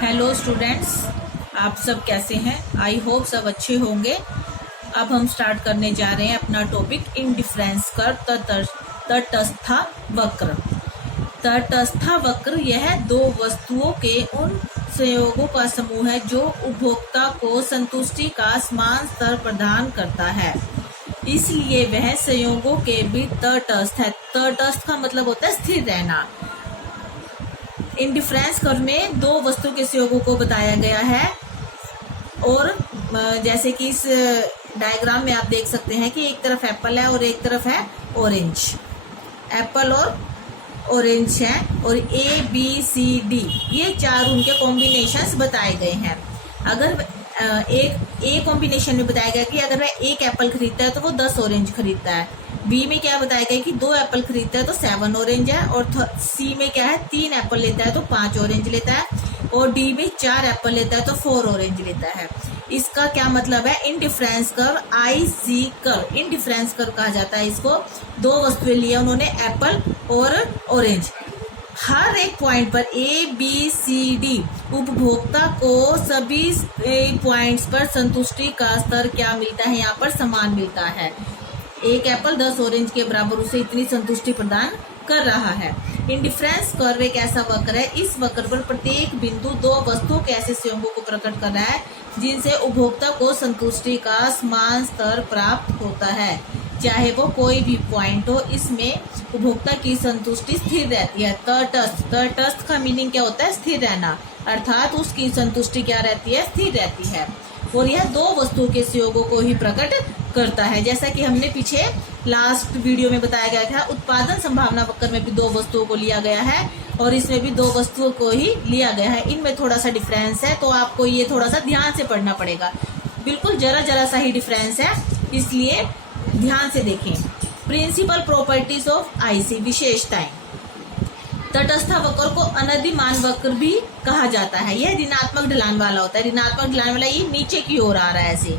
Hello students, आप सब कैसे हैं? आई होप सब अच्छे होंगे। अब हम स्टार्ट करने जा रहे हैं अपना टॉपिक इंडिफरेंस कर्व तटस्थ वक्र। तटस्थ वक्र यह दो वस्तुओं के उन संयोगों का समूह है जो उपभोक्ता को संतुष्टि का समान स्तर प्रदान करता है, इसलिए वह संयोगों के बीच तटस्थ है। तटस्थ का मतलब होता है स्थिर रहना। इंडिफरेंस कर्व में दो वस्तु के संयोगों को बताया गया है और जैसे कि इस डायग्राम में आप देख सकते हैं कि एक तरफ एप्पल है और एक तरफ है ऑरेंज। एप्पल और ऑरेंज है और ए बी सी डी ये चार उनके कॉम्बिनेशंस बताए गए हैं। अगर एक ए कॉम्बिनेशन में बताया गया कि अगर वह एक एप्पल खरीदता है तो वो 10 ऑरेंज खरीदता है। बी में क्या बताया गया कि 2 एप्पल खरीदता है तो 7 ऑरेंज है। और सी में क्या है, 3 एप्पल लेता है तो 5 ऑरेंज लेता है। और डी में 4 एप्पल लेता है तो 4 ऑरेंज लेता है। इसका क्या मतलब है? Indifference curve IC curve, indifference curve कहा जाता है इसको। दो वस्तुएं लिए उन्होंने, एप्पल और ऑरेंज। हर एक पॉइंट पर ABCD उपभोक्ता को सभी पॉइंट्स पर संतुष्टि का स्तर क्या मिलता है? यहाँ पर समान मिलता है। एक एप्पल 10 ऑरेंज के बराबर उसे इतनी संतुष्टि प्रदान कर रहा है। इंडिफरेंस कर्व एक ऐसा वक्र है, इस वक्र पर प्रत्येक बिंदु दो वस्तुओं के ऐसे संयोगों को प्रकट कर रहा है जिनसे उपभोक्ता को संतुष्टि का समान स्तर प्राप्त होता है, चाहे वो कोई भी पॉइंट हो। इसमें उपभोक्ता की संतुष्टि स्थिर रहती है। तटस्थ का मीनिंग क्या होता है? स्थिर रहना, अर्थात उसकी संतुष्टि क्या रहती है? स्थिर रहती है। और यह दो वस्तुओं के संयोगों को ही प्रकट करता है। जैसा कि हमने पीछे लास्ट वीडियो में बताया गया था, उत्पादन संभावना वक्र में भी दो वस्तुओं को लिया गया है और इसमें भी दो वस्तुओं को ही लिया गया है। इनमें थोड़ा सा डिफरेंस है, तो आपको ये थोड़ा सा ध्यान से पढ़ना पड़ेगा। बिल्कुल जरा सा ही डिफरेंस है, इसलिए ध्यान से देखें। प्रिंसिपल प्रॉपर्टीज ऑफ IC, विशेषताएं। तटस्थ वक्र को अनधिमान वक्र भी कहा जाता है। यह ऋणात्मक ढलान वाला होता है। ऋणात्मक ढलान वाला ये नीचे की ओर आ रहा है, ऐसे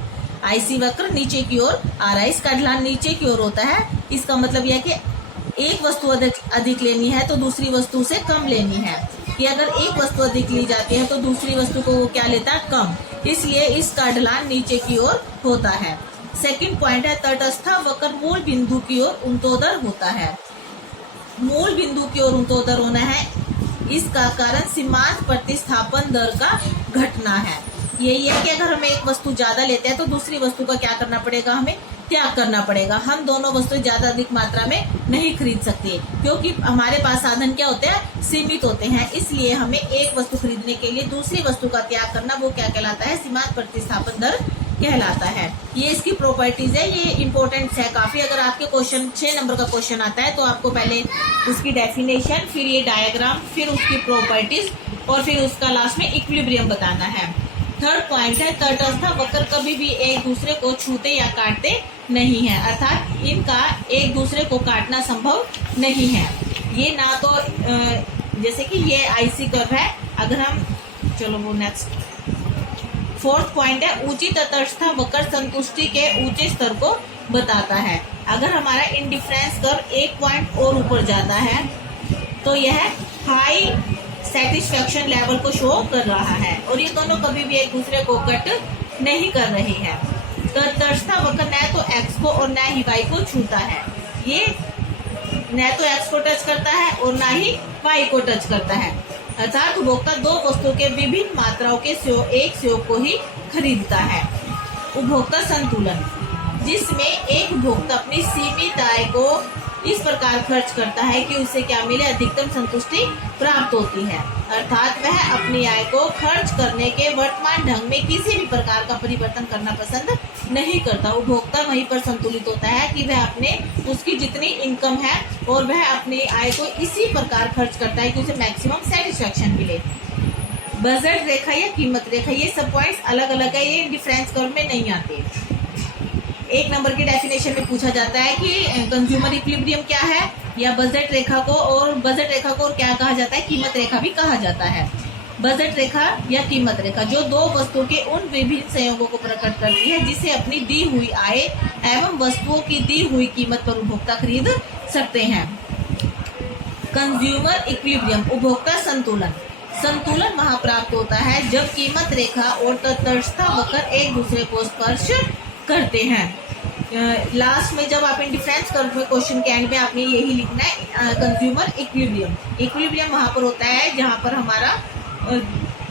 IC वक्र नीचे की ओर आ रहा है, इसका ढलान नीचे की ओर होता है। इसका मतलब यह है कि एक वस्तु अधिक लेनी है तो दूसरी वस्तु से कम लेनी है, कि अगर एक वस्तु अधिक ली जाती है तो दूसरी वस्तु को वो क्या लेता है? कम। इसलिए इसका ढलान नीचे की ओर होता है। सेकंड पॉइंट है, तटस्थ वक्र मूल बिंदु की ओर उन्नतोदर होता है। मूल बिंदु की ओर उन्नतोदर होना है, इसका कारण सीमांत प्रतिस्थापन दर का घटना है। यही है कि अगर हम एक वस्तु ज्यादा लेते हैं तो दूसरी वस्तु का क्या करना पड़ेगा? हमें त्याग करना पड़ेगा। हम दोनों वस्तुएं ज्यादा अधिक मात्रा में नहीं खरीद सकते, क्योंकि हमारे पास साधन क्या होते हैं? सीमित होते हैं। इसलिए हमें एक वस्तु खरीदने के लिए दूसरी वस्तु का त्याग करना, वो क्या कहलाता है? सीमांत प्रतिस्थापन दर कहलाता है। ये इसकी प्रॉपर्टीज है, ये इंपॉर्टेंट है काफी। अगर आपके क्वेश्चन 6 नंबर का क्वेश्चन आता है तो आपको पहले उसकी डेफिनेशन, फिर ये डायग्राम, फिर उसकी प्रॉपर्टीज और फिर उसका लास्ट में इक्विलिब्रियम बताना है। थर्ड पॉइंट है, तटस्थ वक्र कभी भी एक दूसरे को छूते या काटते नहीं है, अर्थात इनका एक दूसरे को काटना संभव नहीं है। ये ना तो जैसे कि ये IC कर्व है, अगर हम चलो वो नेक्स्ट फोर्थ पॉइंट है, ऊंची तटस्थ वक्र संतुष्टि के ऊंचे स्तर को बताता है। अगर हमारा इंडिफरेंस कर्व एक पॉइंट और ऊपर जाता है तो यह हाई सेटिस्फेक्शन लेवल को शो कर रहा है और ये दोनों कभी भी एक दूसरे को कट नहीं कर रहे हैं। तटस्थ वक्र न तो X को और न ही Y को छूता है। ये न तो X को टच करता है और न ही Y को टच करता है, अर्थात उपभोक्ता दो वस्तुओं के विभिन्न मात्राओं के एक संयोग को ही खरीदता है। उपभोक्ता संतुलन, जिसमें एक उपभोक्ता अपनी सीमित आय को इस प्रकार खर्च करता है कि उसे क्या मिले? अधिकतम संतुष्टि प्राप्त होती है, अर्थात वह अपनी आय को खर्च करने के वर्तमान ढंग में किसी भी प्रकार का परिवर्तन करना पसंद नहीं करता। उपभोक्ता वहीं पर संतुलित होता है कि वह अपने उसकी जितनी इनकम है और वह अपनी आय को इसी प्रकार खर्च करता है कि उसे मैक्सिमम सेटिस्फेक्शन मिले। बजट रेखा या कीमत रेखा, ये सब पॉइंट्स अलग अलग है, ये डिफरेंस कर्व में नहीं आते। एक नंबर की डेफिनेशन में पूछा जाता है कि कंज्यूमर इक्विलिब्रियम क्या है, या बजट रेखा को और क्या कहा जाता है? कीमत रेखा भी कहा जाता है। बजट रेखा या कीमत रेखा जो दो वस्तुओं के उन विभिन्न संयोगों को प्रकट करती है जिसे अपनी दी हुई आय एवं वस्तुओं की दी हुई कीमत पर उपभोक्ता खरीद सकते हैं। कंज्यूमर इक्विलिब्रियम, उपभोक्ता संतुलन, संतुलन वहां प्राप्त होता है जब कीमत रेखा और तटस्थ वक्र एक दूसरे को स्पर्श करते हैं। लास्ट में जब आप इन डिफरेंस कर्व में क्वेश्चन के एंड में आपने यही लिखना है कंज्यूमर इक्विलिब्रियम। इक्विलिब्रियम वहां पर होता है जहां पर हमारा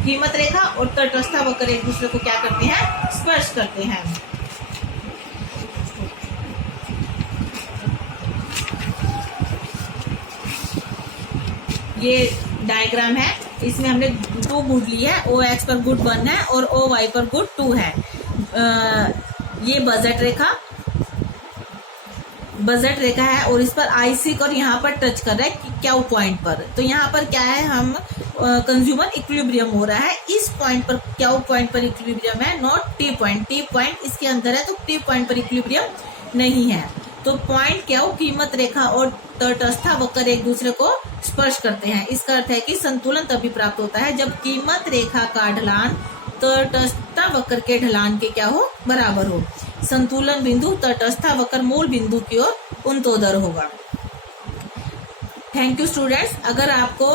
कीमत रेखा और तटस्थ वक्र एक दूसरे को क्या करते हैं, स्पर्श करते हैं। ये डायग्राम है, इसमें हमने 2 गुड लिया है, ओ एक्स पर गुड 1 है और ओ वाई पर गुड 2 है। ये बजट रेखा है और इस पर आईसिक और यहाँ पर टच कर रहा है क्यू पॉइंट पर। तो यहाँ पर क्या है, हम कंज्यूमर इक्विलिब्रियम हो रहा है। इस पॉइंट पर क्यू पॉइंट पर इक्विलिब्रियम है, not T point. T point इसके अंदर है तो टी पॉइंट पर इक्विलिब्रियम नहीं है। तो पॉइंट क्या हो, कीमत रेखा और तटस्थ वक्र एक दूसरे को स्पर्श करते हैं। इसका अर्थ है कि संतुलन तभी प्राप्त होता है जब कीमत रेखा का ढलान तटस्थ वक्र के ढलान के क्या हो, बराबर हो। संतुलन बिंदु तटस्थ वक्र मूल बिंदु की ओर उन्नतोदर होगा। Thank you students. अगर आपको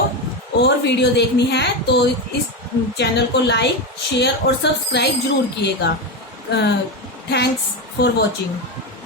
और वीडियो देखनी है तो इस चैनल को लाइक, शेयर और सब्सक्राइब जरूर कीजिएगा। Thanks for watching.